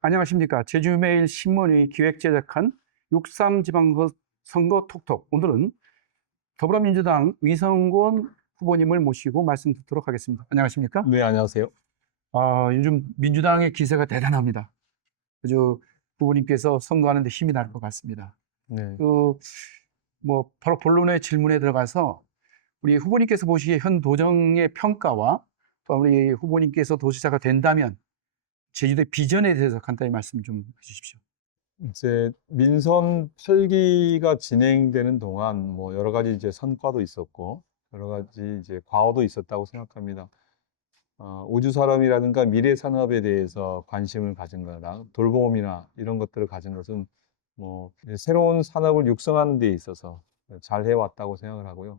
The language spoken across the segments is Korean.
안녕하십니까. 제주매일신문이 기획 제작한 6.3 지방선거 톡톡. 오늘은 더불어민주당 위성곤 후보님을 모시고 말씀 듣도록 하겠습니다. 안녕하십니까? 네, 안녕하세요. 요즘 민주당의 기세가 대단합니다. 아주 후보님께서 선거하는 데 힘이 날 것 같습니다. 네. 바로 본론의 질문에 들어가서 우리 후보님께서 보시기에 현 도정의 평가와 또 우리 후보님께서 도지사가 된다면 제주도의 비전에 대해서 간단히 말씀 좀 해주십시오. 이제 민선 8기가 진행되는 동안 여러 가지 이제 성과도 있었고 여러 가지 이제 과오도 있었다고 생각합니다. 우주 산업이라든가 미래 산업에 대해서 관심을 가진 거나 돌봄이나 이런 것들을 가진 것은 이제 새로운 산업을 육성하는 데 있어서 잘 해왔다고 생각을 하고요.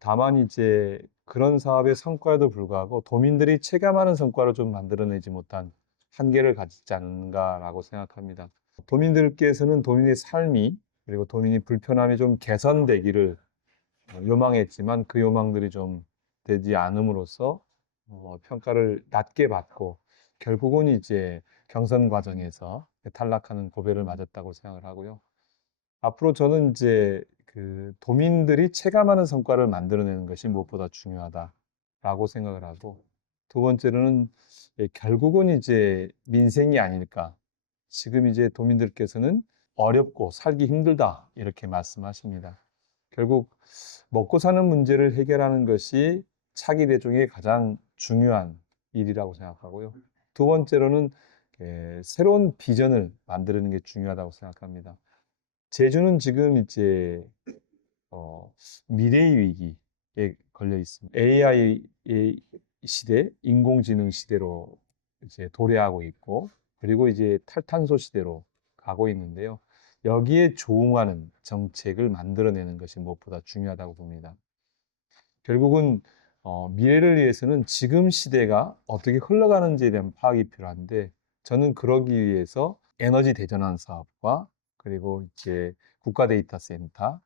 다만 이제 그런 사업의 성과에도 불구하고 도민들이 체감하는 성과를 좀 만들어내지 못한 한계를 가지지 않은가라고 생각합니다. 도민들께서는 도민의 삶이 그리고 도민의 불편함이 좀 개선되기를 요망했지만 그 요망들이 좀 되지 않음으로써 평가를 낮게 받고 결국은 이제 경선 과정에서 탈락하는 고배를 맞았다고 생각을 하고요. 앞으로 저는 이제 그 도민들이 체감하는 성과를 만들어내는 것이 무엇보다 중요하다라고 생각을 하고, 두 번째로는 결국은 이제 민생이 아닐까. 지금 이제 도민들께서는 어렵고 살기 힘들다 이렇게 말씀하십니다. 결국 먹고 사는 문제를 해결하는 것이 차기 대중의 가장 중요한 일이라고 생각하고요. 두 번째로는 새로운 비전을 만드는 게 중요하다고 생각합니다. 제주는 지금 이제 미래의 위기에 걸려 있습니다. AI의 시대, 인공지능 시대로 이제 도래하고 있고, 그리고 이제 탈탄소 시대로 가고 있는데요. 여기에 조응하는 정책을 만들어내는 것이 무엇보다 중요하다고 봅니다. 결국은 미래를 위해서는 지금 시대가 어떻게 흘러가는지에 대한 파악이 필요한데, 저는 그러기 위해서 에너지 대전환 사업과 그리고 이제 국가 데이터 센터,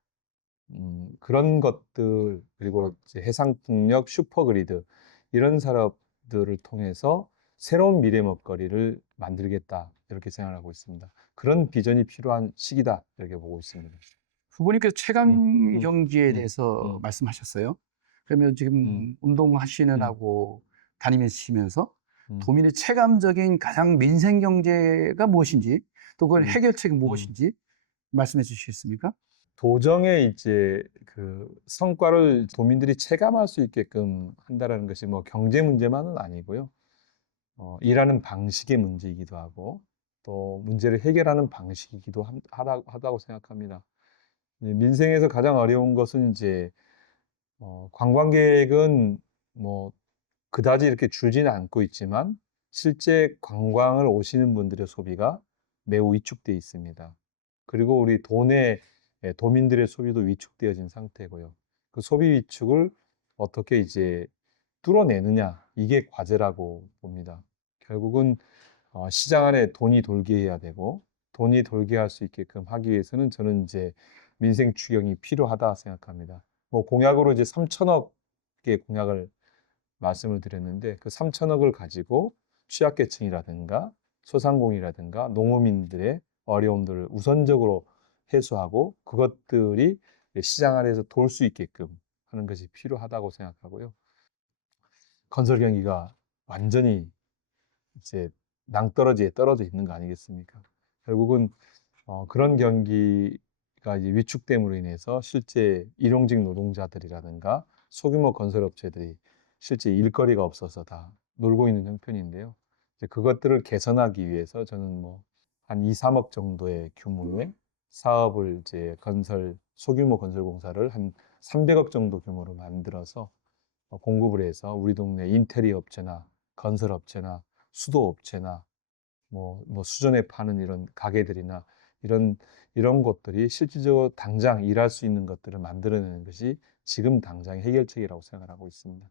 그런 것들, 그리고 이제 해상풍력, 슈퍼그리드, 이런 산업들을 통해서 새로운 미래 먹거리를 만들겠다, 이렇게 생각하고 있습니다. 그런 비전이 필요한 시기다, 이렇게 보고 있습니다. 후보님께서 음, 최강 음, 경기에 음, 대해서 음, 말씀하셨어요. 그러면 음, 지금 음, 운동하시느라고 다니시면서 음, 도민의 체감적인 가장 민생 경제가 무엇인지 또 그건 음, 해결책이 음. 무엇인지 말씀해 주시겠습니까? 도정의 이제 그 성과를 도민들이 체감할 수 있게끔 한다라는 것이 경제 문제만은 아니고요. 일하는 방식의 문제이기도 하고 또 문제를 해결하는 방식이기도 하다고 생각합니다. 민생에서 가장 어려운 것은 이제 관광객은 뭐 그다지 이렇게 줄지는 않고 있지만 실제 관광을 오시는 분들의 소비가 매우 위축되어 있습니다. 그리고 우리 도민들의 소비도 위축되어진 상태고요. 그 소비 위축을 어떻게 이제 뚫어내느냐, 이게 과제라고 봅니다. 결국은 시장 안에 돈이 돌게 해야 되고, 돈이 돌게 할 수 있게끔 하기 위해서는 저는 이제 민생 추경이 필요하다 생각합니다. 공약으로 이제 3천억의 공약을 말씀을 드렸는데, 그 3천억을 가지고 취약계층이라든가 소상공인이라든가 농어민들의 어려움들을 우선적으로 해소하고, 그것들이 시장 안에서 돌 수 있게끔 하는 것이 필요하다고 생각하고요. 건설 경기가 완전히 이제 낭떠러지에 떨어져 있는 거 아니겠습니까? 결국은 그런 경기가 이제 위축됨으로 인해서 실제 일용직 노동자들이라든가 소규모 건설업체들이 실제 일거리가 없어서 다 놀고 있는 형편인데요. 이제 그것들을 개선하기 위해서 저는 한 2, 3억 정도의 규모의 사업을 이제 소규모 건설 공사를 한 300억 정도 규모로 만들어서 공급을 해서 우리 동네 인테리어 업체나 건설업체나 수도업체나 수전에 파는 이런 가게들이나 이런 것들이 실질적으로 당장 일할 수 있는 것들을 만들어내는 것이 지금 당장의 해결책이라고 생각을 하고 있습니다.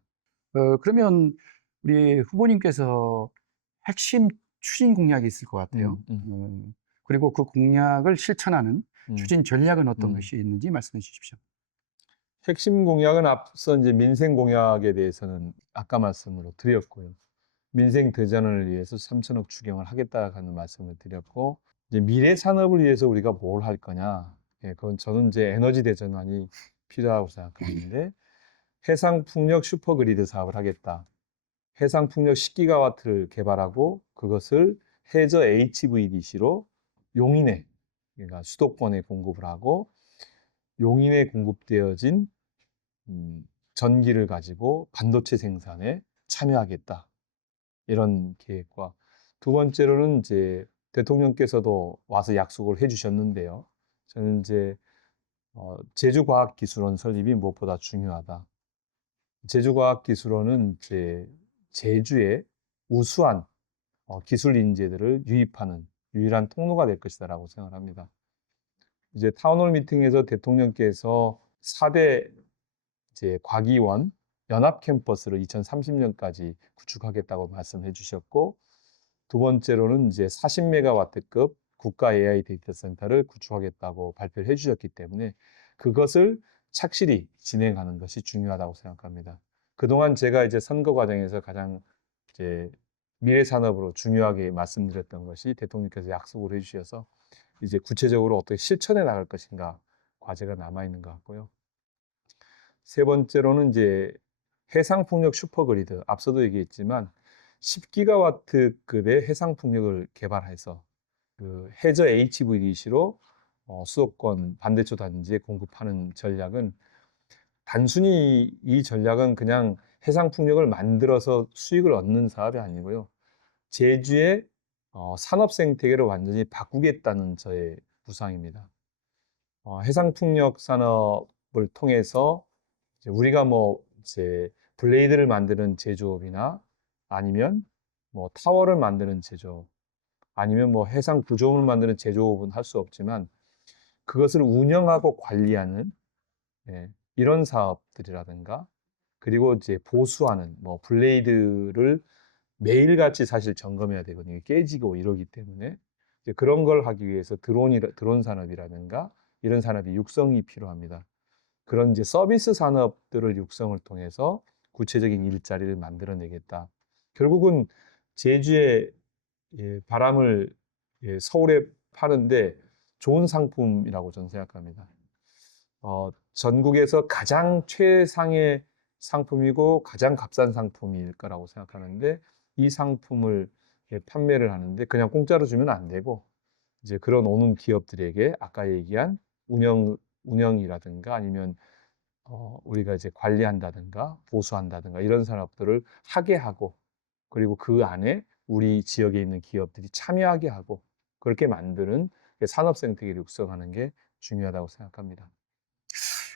그러면 우리 후보님께서 핵심 추진 공약이 있을 것 같아요. 음, 음, 그리고 그 공약을 실천하는 음, 추진 전략은 어떤 음. 것이 있는지 말씀해 주십시오. 핵심 공약은 앞서 이제 민생 공약에 대해서는 아까 말씀으로 드렸고요. 민생 대전을 위해서 3천억 추경을 하겠다는 말씀을 드렸고, 이제 미래 산업을 위해서 우리가 뭘 할 거냐? 예, 그건 저는 이제 에너지 대전환이 필요하다고 생각하는데, 해상 풍력 슈퍼그리드 사업을 하겠다. 해상 풍력 10기가와트를 개발하고 그것을 해저 HVDC로 용인에, 그러니까 수도권에 공급을 하고, 용인에 공급되어진 전기를 가지고 반도체 생산에 참여하겠다. 이런 계획과, 두 번째로는 이제 대통령께서도 와서 약속을 해주셨는데요. 저는 이제 제주과학기술원 설립이 무엇보다 중요하다. 제주과학기술원은 이제 제주에 우수한 기술 인재들을 유입하는 유일한 통로가 될 것이다라고 생각합니다. 이제 타운홀 미팅에서 대통령께서 4대 이제 과기원 연합 캠퍼스를 2030년까지 구축하겠다고 말씀해 주셨고, 두 번째로는 이제 40메가와트급 국가 AI 데이터 센터를 구축하겠다고 발표를 해 주셨기 때문에 그것을 착실히 진행하는 것이 중요하다고 생각합니다. 그동안 제가 이제 선거 과정에서 가장 이제 미래 산업으로 중요하게 말씀드렸던 것이 대통령께서 약속을 해 주셔서 이제 구체적으로 어떻게 실천해 나갈 것인가 과제가 남아 있는 것 같고요. 세 번째로는 이제 해상 풍력 슈퍼그리드, 앞서도 얘기했지만 10기가와트급의 해상 풍력을 개발해서 그 해저 HVDC로 수도권 반대쪽 단지에 공급하는 전략은, 단순히 이 전략은 그냥 해상 풍력을 만들어서 수익을 얻는 사업이 아니고요. 제주의 산업 생태계를 완전히 바꾸겠다는 저의 구상입니다. 해상 풍력 산업을 통해서 이제 우리가 뭐 이제 블레이드를 만드는 제조업이나 아니면 뭐 타워를 만드는 제조업, 아니면 뭐 해상 구조물을 만드는 제조업은 할 수 없지만 그것을 운영하고 관리하는, 예, 이런 사업들이라든가, 그리고 이제 보수하는 뭐 블레이드를 매일같이 사실 점검해야 되거든요. 깨지고 이러기 때문에 이제 그런 걸 하기 위해서 드론 산업이라든가 이런 산업이 육성이 필요합니다. 그런 이제 서비스 산업들을 육성을 통해서 구체적인 일자리를 만들어내겠다. 결국은 제주의 바람을 서울에 파는데 좋은 상품이라고 저는 생각합니다. 전국에서 가장 최상의 상품이고 가장 값싼 상품일 거라고 생각하는데, 이 상품을 판매를 하는데 그냥 공짜로 주면 안 되고, 이제 그런 오는 기업들에게 아까 얘기한 운영이라든가 아니면 우리가 이제 관리한다든가 보수한다든가 이런 산업들을 하게 하고, 그리고 그 안에 우리 지역에 있는 기업들이 참여하게 하고 그렇게 만드는 산업 생태계를 육성하는 게 중요하다고 생각합니다.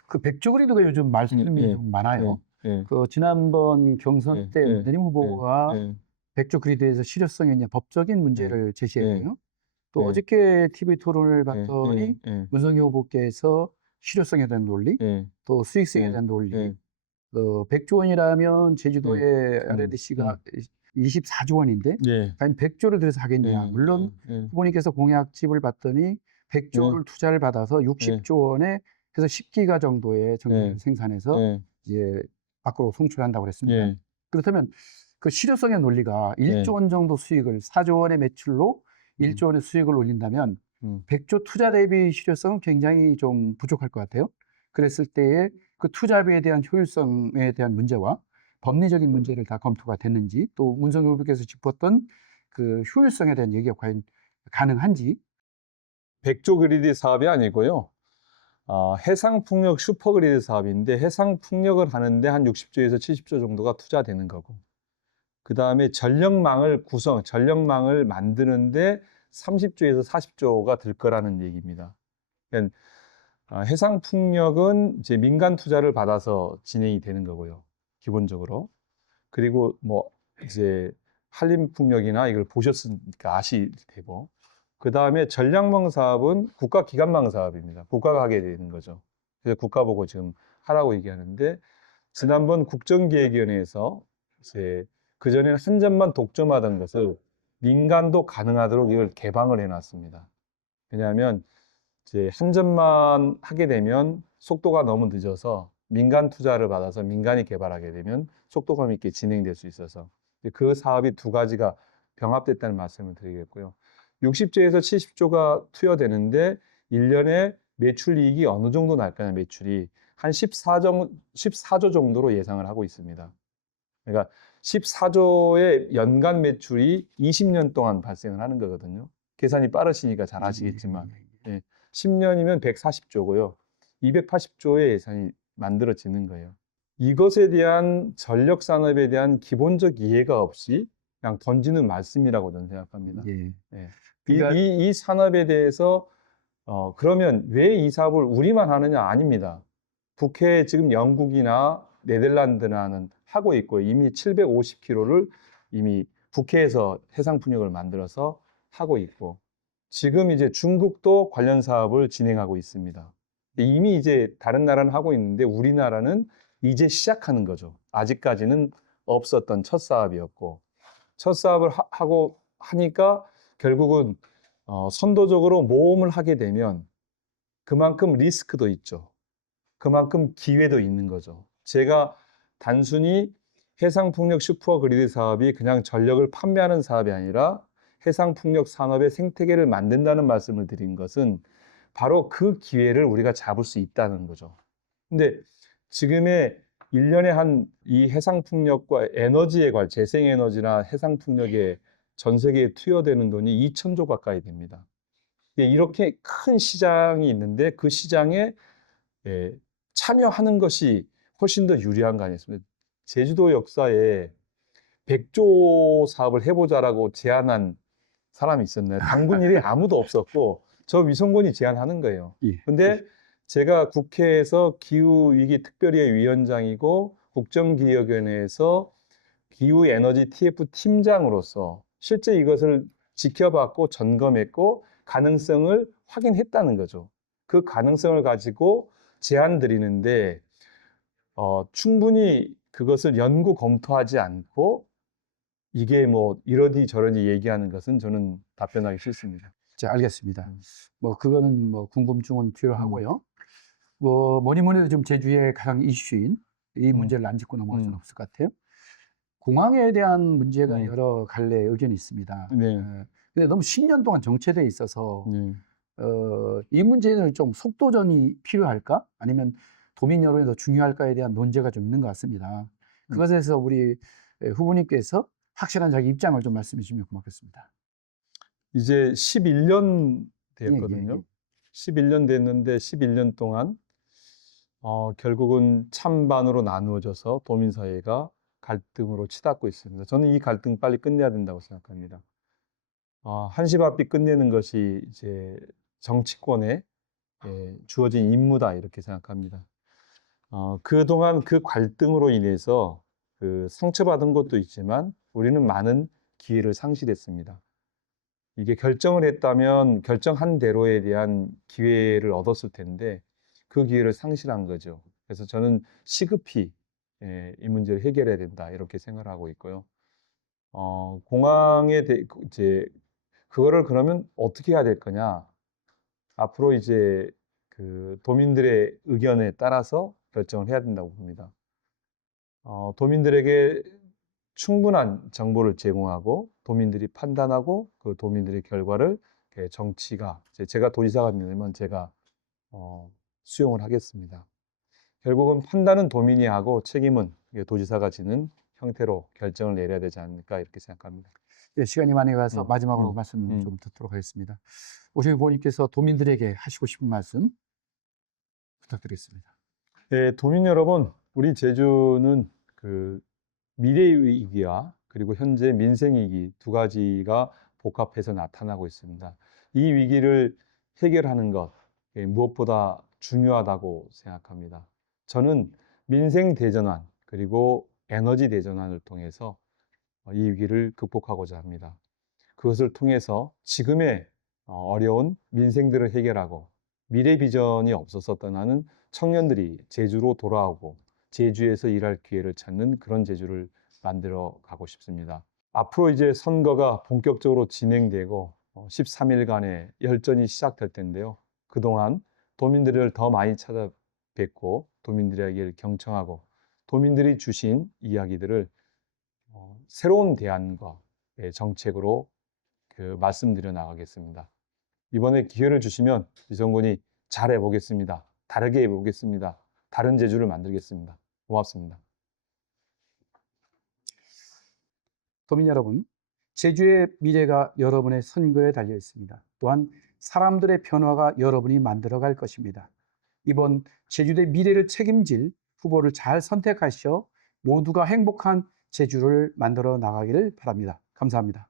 그 백조그리드가 요즘 말씀이 예, 좀 많아요. 예, 그 지난번 예, 경선 때 예, 문재인 후보가 예, 백조그리드에서 실효성에 있냐 법적인 예, 문제를 예, 제시했고요. 또 예, 어저께 TV 토론을 예, 봤더니 문성희 후보께서 실효성에 대한 논리, 예, 또 수익성에 예, 대한 논리, 예, 100조 원이라면 예, 제주도의 음, RDC가 24조 원인데 예, 과연 100조를 들여서 예, 하겠냐. 물론 예, 후보님께서 공약집을 봤더니 예, 100조를 투자를 받아서 예, 60조 원에 해서 10기가 정도의 예, 전기를 생산해서 예, 이제 밖으로 송출한다고 그랬습니다. 예, 그렇다면 그 실효성의 논리가 1조 예, 원 정도 수익을 4조 원의 매출로 1조 원의 수익을 올린다면 100조 투자 대비 실효성은 굉장히 좀 부족할 것 같아요. 그랬을 때에 그 투자비에 대한 효율성에 대한 문제와 법리적인 문제를 다 검토가 됐는지, 또 문성희 후보께서 짚었던 그 효율성에 대한 얘기가 과연 가능한지. 100조 그리드 사업이 아니고요. 해상 풍력 슈퍼그리드 사업인데, 해상 풍력을 하는데 한 60조에서 70조 정도가 투자되는 거고, 그 다음에 전력망을 만드는데 30조에서 40조가 들 거라는 얘기입니다. 그러니까 해상 풍력은 이제 민간 투자를 받아서 진행이 되는 거고요, 기본적으로. 그리고 뭐 이제 한림 풍력이나 이걸 보셨으니까 아실 테고, 그 다음에 전략망 사업은 국가 기관망 사업입니다. 국가가 하게 되는 거죠. 그래서 국가 보고 지금 하라고 얘기하는데, 지난번 국정기획위원회에서 이제 그전에는 한 점만 독점하던 것을 민간도 가능하도록 이걸 개방을 해놨습니다. 왜냐하면 이제 한 점만 하게 되면 속도가 너무 늦어서 민간 투자를 받아서 민간이 개발하게 되면 속도감 있게 진행될 수 있어서 그 사업이 두 가지가 병합됐다는 말씀을 드리겠고요. 60조에서 70조가 투여되는데 1년에 매출 이익이 어느 정도 날까요? 매출이 한 14조 정도로 예상을 하고 있습니다. 그러니까 14조의 연간 매출이 20년 동안 발생을 하는 거거든요. 계산이 빠르시니까 잘 아시겠지만 10년이면 140조고요. 280조의 예산이 만들어지는 거예요. 이것에 대한 전력 산업에 대한 기본적 이해가 없이 그냥 던지는 말씀이라고 저는 생각합니다. 예. 예. 그러니까 이 산업에 대해서 그러면 왜 이 사업을 우리만 하느냐? 아닙니다. 북해 지금 영국이나 네덜란드나는 하고 있고 이미 750km를 이미 북해에서 해상 풍력을 만들어서 하고 있고 지금 이제 중국도 관련 사업을 진행하고 있습니다. 이미 이제 다른 나라는 하고 있는데 우리나라는 이제 시작하는 거죠. 아직까지는 없었던 첫 사업이었고 첫 사업을 하고 하니까 결국은 선도적으로 모험을 하게 되면 그만큼 리스크도 있죠. 그만큼 기회도 있는 거죠. 제가 단순히 해상풍력 슈퍼그리드 사업이 그냥 전력을 판매하는 사업이 아니라 해상풍력 산업의 생태계를 만든다는 말씀을 드린 것은 바로 그 기회를 우리가 잡을 수 있다는 거죠. 근데 지금의 1년에 한 이 해상풍력과 에너지에 재생에너지나 해상풍력에 전 세계에 투여되는 돈이 2천조 가까이 됩니다. 이렇게 큰 시장이 있는데 그 시장에 참여하는 것이 훨씬 더 유리한 거 아니겠습니까? 제주도 역사에 100조 사업을 해보자라고 제안한 사람이 있었나요? 당군 일이 아무도 없었고 저 위성군이 제안하는 거예요. 예. 근데 제가 국회에서 기후위기 특별위의 위원장이고 국정기획위원회에서 기후에너지 TF 팀장으로서 실제 이것을 지켜봤고 점검했고 가능성을 확인했다는 거죠. 그 가능성을 가지고 제안 드리는데 충분히 그것을 연구 검토하지 않고 이게 뭐 이러디 저러디 얘기하는 것은 저는 답변하기 싫습니다. 자, 알겠습니다. 음. 뭐 그거는 뭐 궁금증은 필요하고요. 뭐 뭐니 뭐니 해도 좀 제주의 가장 이슈인 이 문제를 안 짚고 넘어갈 수는 없을 것 같아요. 공항에 대한 문제가 여러 갈래 의견이 있습니다. 네. 근데 너무 10년 동안 정체돼 있어서 네. 이 문제는 좀 속도전이 필요할까? 아니면 도민 여론이 더 중요할까에 대한 논제가 좀 있는 것 같습니다. 그것에 대해서 우리 후보님께서 확실한 자기 입장을 좀 말씀해 주시면 고맙겠습니다. 이제 11년 예, 예, 됐거든요. 예. 11년 됐는데 11년 동안 결국은 찬반으로 나누어져서 도민사회가 갈등으로 치닫고 있습니다. 저는 이 갈등 빨리 끝내야 된다고 생각합니다. 한시바삐 끝내는 것이 이제 정치권에 주어진 임무다 이렇게 생각합니다. 그동안 그 갈등으로 인해서 그 상처받은 것도 있지만 우리는 많은 기회를 상실했습니다. 이게 결정을 했다면 결정한 대로에 대한 기회를 얻었을 텐데 그 기회를 상실한 거죠. 그래서 저는 시급히 이 문제를 해결해야 된다 이렇게 생각을 하고 있고요. 공항에 이제 그거를 그러면 어떻게 해야 될 거냐? 앞으로 이제 그 도민들의 의견에 따라서 결정을 해야 된다고 봅니다. 도민들에게 충분한 정보를 제공하고 도민들이 판단하고 그 도민들의 결과를 정치가 제가 도지사가 되면 제가 수용을 하겠습니다. 결국은 판단은 도민이 하고 책임은 도지사가 지는 형태로 결정을 내려야 되지 않을까 이렇게 생각합니다. 네, 시간이 많이 가서 마지막으로 말씀 음. 좀 듣도록 하겠습니다. 오신 후보님께서 도민들에게 하시고 싶은 말씀 부탁드리겠습니다. 네, 도민 여러분, 우리 제주는 그 미래의 위기와 그리고 현재 민생 위기 두 가지가 복합해서 나타나고 있습니다. 이 위기를 해결하는 것 무엇보다 중요하다고 생각합니다. 저는 민생 대전환 그리고 에너지 대전환을 통해서 이 위기를 극복하고자 합니다. 그것을 통해서 지금의 어려운 민생들을 해결하고 미래 비전이 없어서 떠나는 청년들이 제주로 돌아오고 제주에서 일할 기회를 찾는 그런 제주를 만들어 가고 싶습니다. 앞으로 이제 선거가 본격적으로 진행되고 13일간의 열전이 시작될 텐데요. 그동안 도민들을 더 많이 찾아뵙고 도민들에게 경청하고 도민들이 주신 이야기들을 새로운 대안과 정책으로 말씀드려 나가겠습니다. 이번에 기회를 주시면 이성군이 잘 해보겠습니다. 다르게 해보겠습니다. 다른 제주를 만들겠습니다. 고맙습니다. 도민 여러분, 제주의 미래가 여러분의 선거에 달려 있습니다. 또한 사람들의 변화가 여러분이 만들어갈 것입니다. 이번 제주도의 미래를 책임질 후보를 잘 선택하셔 모두가 행복한 제주를 만들어 나가기를 바랍니다. 감사합니다.